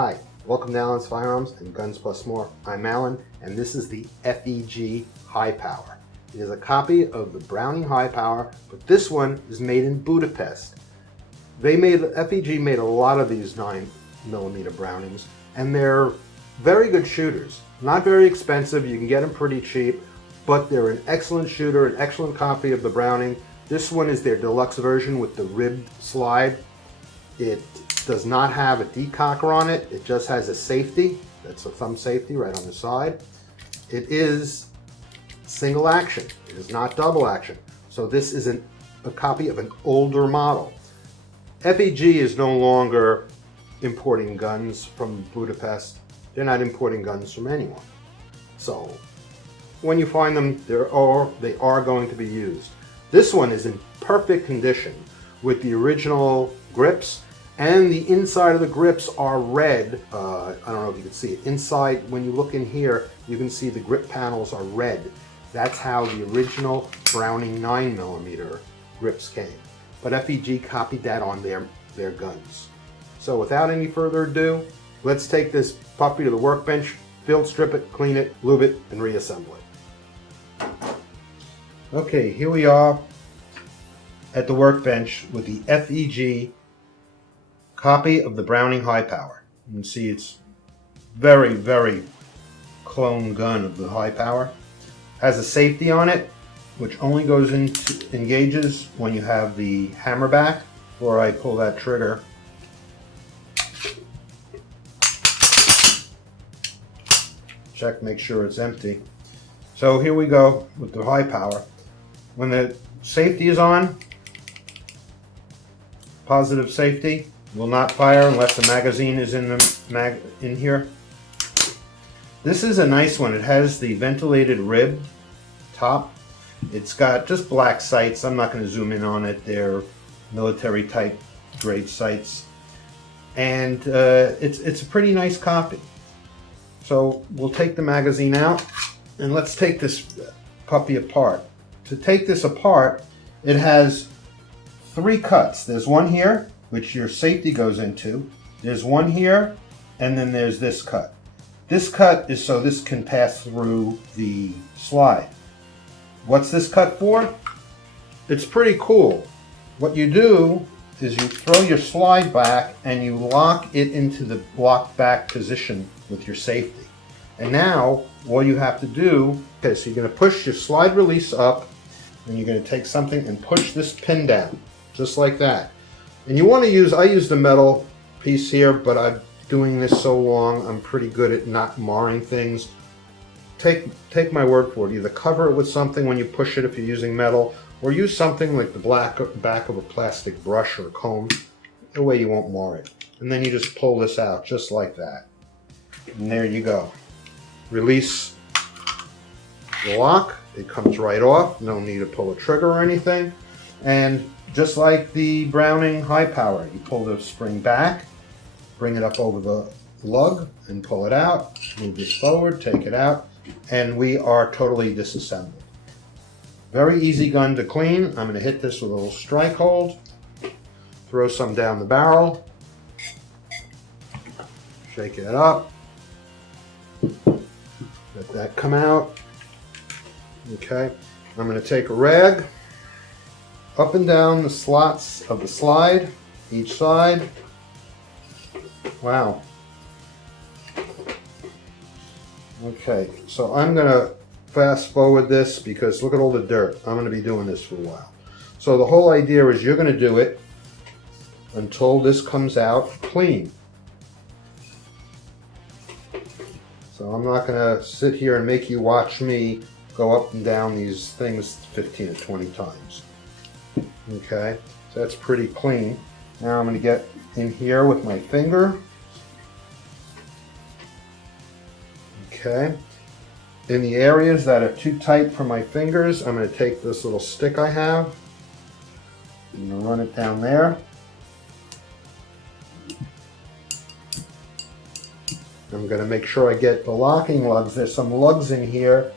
Hi, welcome to Alan's Firearms and Guns Plus More. I'm Alan, and this is the FEG Hi-Power. It is a copy of the Browning Hi-Power, but this one is made in Budapest. FEG made a lot of these 9mm Brownings, and they're very good shooters. Not very expensive, you can get them pretty cheap, but they're an excellent shooter, an excellent copy of the Browning. This one is their deluxe version with the ribbed slide. It does not have a decocker on it, it just has a safety. That's a thumb safety right on the side. It is single action, it is not double action. So this is a copy of an older model. FEG is no longer importing guns from Budapest. They're not importing guns from anyone. So when you find them, they are going to be used. This one is in perfect condition with the original grips, and the inside of the grips are red. I don't know if you can see it. Inside, when you look in here, you can see the grip panels are red. That's how the original Browning 9mm grips came. But FEG copied that on their guns. So without any further ado, let's take this puppy to the workbench, field strip it, clean it, lube it, and reassemble it. Okay, here we are at the workbench with the FEG copy of the Browning Hi-Power. You can see it's very, very clone gun of the Hi-Power. Has a safety on it, which only goes into engages when you have the hammer back. Before I pull that trigger, check, make sure it's empty. So here we go with the Hi-Power. When the safety is on, positive safety, will not fire unless the magazine is in here. This is a nice one. It has the ventilated rib top. It's got just black sights. I'm not going to zoom in on it. They're military type grade sights, and it's a pretty nice copy. So we'll take the magazine out and let's take this puppy apart. To take this apart, it has 3 cuts. There's one here, which your safety goes into. There's one here, and then there's this cut. This cut is so this can pass through the slide. What's this cut for? It's pretty cool. What you do is you throw your slide back and you lock it into the locked back position with your safety. And now all you have to do, okay, so you're going to push your slide release up, and you're going to take something and push this pin down, just like that. And you want to use, I use the metal piece here, but I'm doing this so long, I'm pretty good at not marring things. Take my word for it. Either cover it with something when you push it if you're using metal, or use something like the back of a plastic brush or comb. The way you won't mar it. And then you just pull this out, just like that. And there you go. Release the lock. It comes right off. No need to pull a trigger or anything. And just like the Browning Hi-Power, you pull the spring back, bring it up over the lug, and pull it out. Move this forward, take it out, and we are totally disassembled. Very easy gun to clean. I'm going to hit this with a little strike hold, throw some down the barrel, shake it up, let that come out. Okay, I'm going to take a rag, up and down the slots of the slide, each side. Wow. Okay, so I'm going to fast forward this because look at all the dirt. I'm going to be doing this for a while. So the whole idea is you're going to do it until this comes out clean. So I'm not going to sit here and make you watch me go up and down these things 15 or 20 times. Okay, so that's pretty clean. Now I'm going to get in here with my finger. Okay, in the areas that are too tight for my fingers, I'm going to take this little stick I have. I'm going to run it down there. I'm going to make sure I get the locking lugs. There's some lugs in here.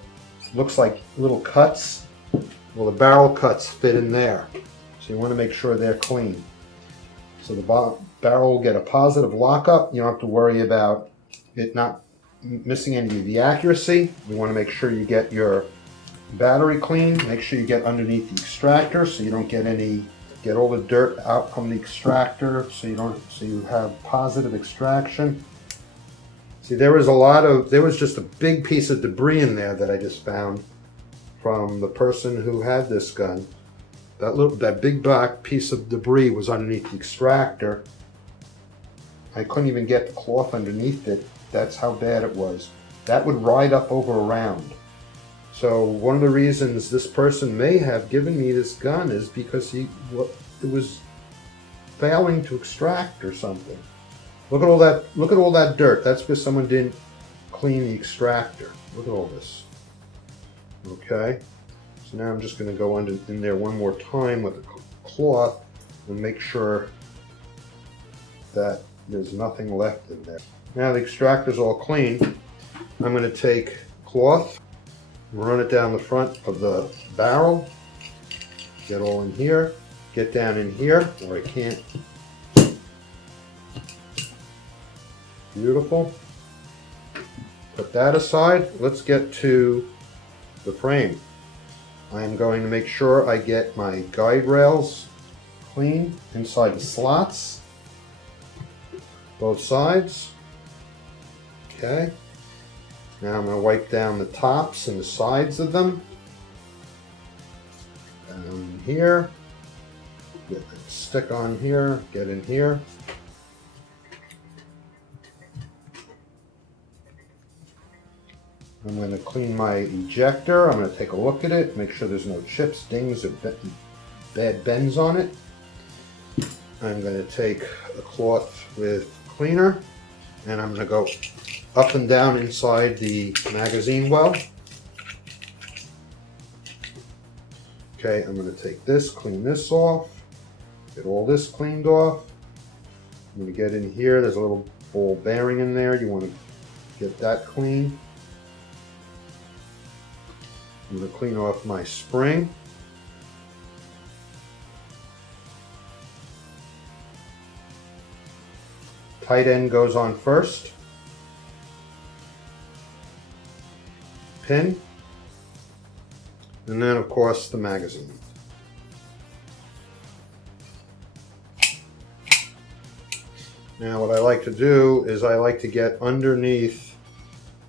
Looks like little cuts. Well, the barrel cuts fit in there. So you want to make sure they're clean. So the barrel will get a positive lockup. You don't have to worry about it not missing any of the accuracy. You want to make sure you get your battery clean. Make sure you get underneath the extractor so you don't get all the dirt out from the extractor, so you have positive extraction. See, there was just a big piece of debris in there that I just found from the person who had this gun. That big black piece of debris was underneath the extractor. I couldn't even get the cloth underneath it. That's how bad it was. That would ride up over a round. So one of the reasons this person may have given me this gun is because it was failing to extract or something. Look at all that. Look at all that dirt. That's because someone didn't clean the extractor. Look at all this. Okay. So now I'm just going to go in there one more time with a cloth and make sure that there's nothing left in there. Now the extractor's all clean. I'm going to take cloth, run it down the front of the barrel, get all in here, get down in here where I can't. Beautiful. Put that aside. Let's get to the frame. I'm going to make sure I get my guide rails clean inside the slots, both sides. Okay. Now I'm going to wipe down the tops and the sides of them. Down here. Get the stick on here. Get in here. I'm going to clean my ejector. I'm going to take a look at it, make sure there's no chips, dings, or bad bends on it. I'm going to take a cloth with cleaner, and I'm going to go up and down inside the magazine well. Okay, I'm going to take this, clean this off, get all this cleaned off. I'm going to get in here. There's a little ball bearing in there. You want to get that clean. I'm going to clean off my spring. Tight end goes on first. Pin. And then of course the magazine. Now what I like to do is I like to get underneath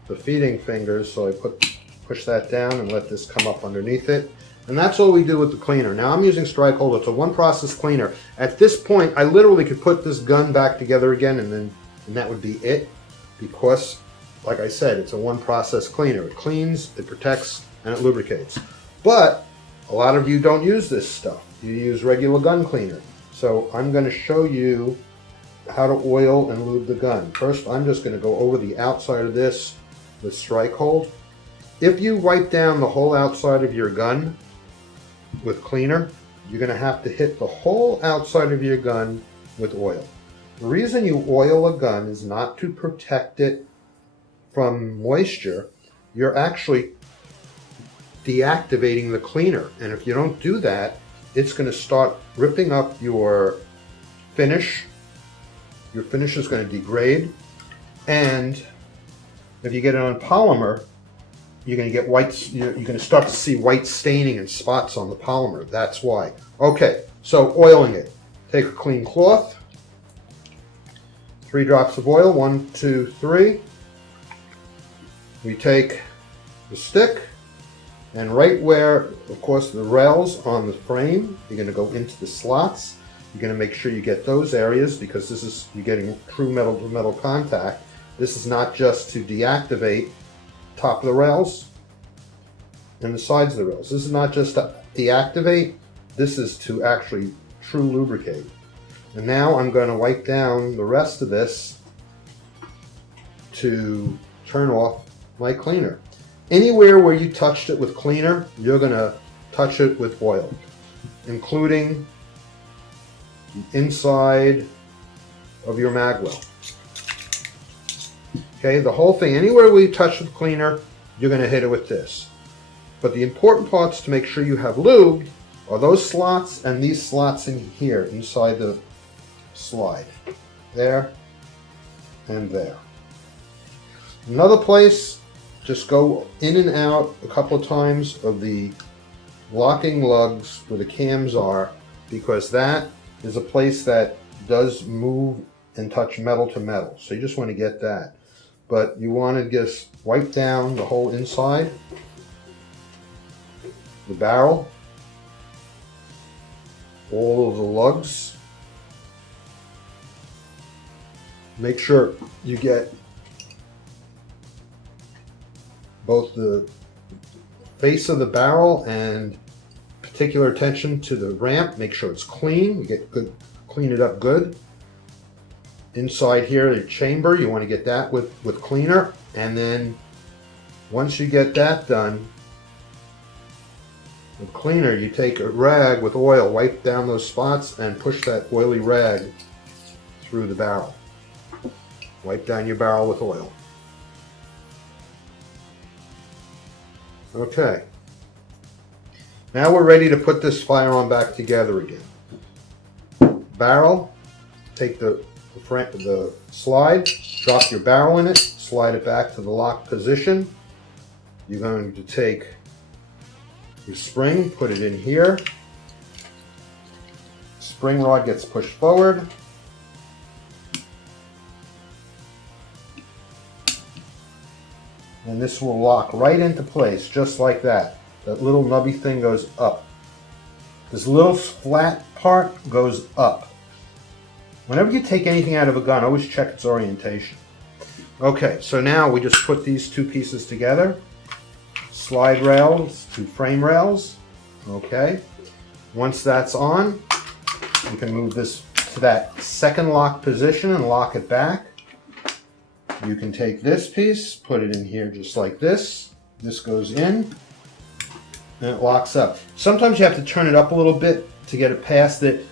the feeding fingers, so I push that down and let this come up underneath it. And that's all we do with the cleaner. Now I'm using Strikehold. It's a one process cleaner. At this point, I literally could put this gun back together again and that would be it, because like I said, it's a one process cleaner. It cleans, it protects, and it lubricates. But a lot of you don't use this stuff. You use regular gun cleaner. So I'm going to show you how to oil and lube the gun. First, I'm just going to go over the outside of this with Strikehold. If you wipe down the whole outside of your gun with cleaner, you're going to have to hit the whole outside of your gun with oil. The reason you oil a gun is not to protect it from moisture. You're actually deactivating the cleaner. And if you don't do that, it's going to start ripping up your finish. Your finish is going to degrade. And if you get it on polymer, you're going to get white. You're going to start to see white staining and spots on the polymer. That's why. Okay, so oiling it. Take a clean cloth. 3 drops of oil. 1, 2, 3. We take the stick, and right where, of course, the rails on the frame, you're going to go into the slots. You're going to make sure you get those areas, because this is, you're getting true metal to metal contact. This is not just to deactivate top of the rails and the sides of the rails. This is not just to deactivate, this is to actually true lubricate. And now I'm going to wipe down the rest of this to turn off my cleaner. Anywhere where you touched it with cleaner, you're going to touch it with oil, including the inside of your mag well. Okay, the whole thing, anywhere where you touch with cleaner, you're going to hit it with this. But the important parts to make sure you have lubed are those slots and these slots in here, inside the slide. there, and there. Another place, just go in and out a couple of times of the locking lugs where the cams are, because that is a place that does move and touch metal to metal. So you just want to get that. But you want to just wipe down the whole inside, the barrel, all of the lugs. Make sure you get both the face of the barrel and particular attention to the ramp. Make sure it's clean. You get good, clean it up good. Inside here, the chamber, you want to get that with cleaner. And then once you get that done with cleaner, you take a rag with oil, wipe down those spots, and push that oily rag through the barrel. Wipe down your barrel with oil. Okay. Now we're ready to put this firearm back together again. Barrel, take the slide, drop your barrel in it, slide it back to the lock position. You're going to take your spring, put it in here. Spring rod gets pushed forward. And this will lock right into place, just like that. That little nubby thing goes up. This little flat part goes up. Whenever you take anything out of a gun, always check its orientation. Okay, so now we just put these two pieces together. Slide rails to frame rails. Okay. Once that's on, you can move this to that second lock position and lock it back. You can take this piece, put it in here just like this. This goes in, and it locks up. Sometimes you have to turn it up a little bit to get it past that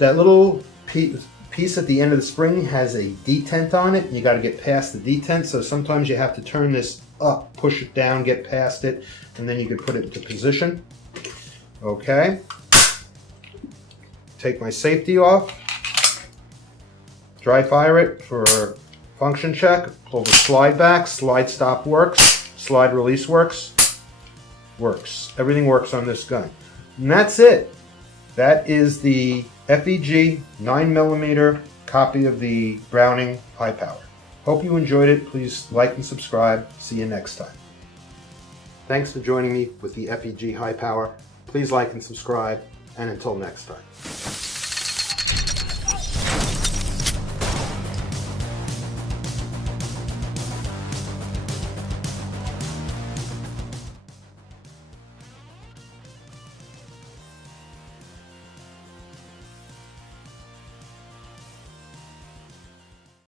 little piece at the end of the spring has a detent on it. You got to get past the detent, so sometimes you have to turn this up, push it down, get past it, and then you can put it into position. Okay. Take my safety off. Dry fire it for function check. Pull the slide back. Slide stop works. Slide release works. Works. Everything works on this gun. And that's it. That is the FEG 9mm copy of the Browning Hi-Power. Hope you enjoyed it. Please like and subscribe. See you next time. Thanks for joining me with the FEG Hi-Power. Please like and subscribe, and until next time.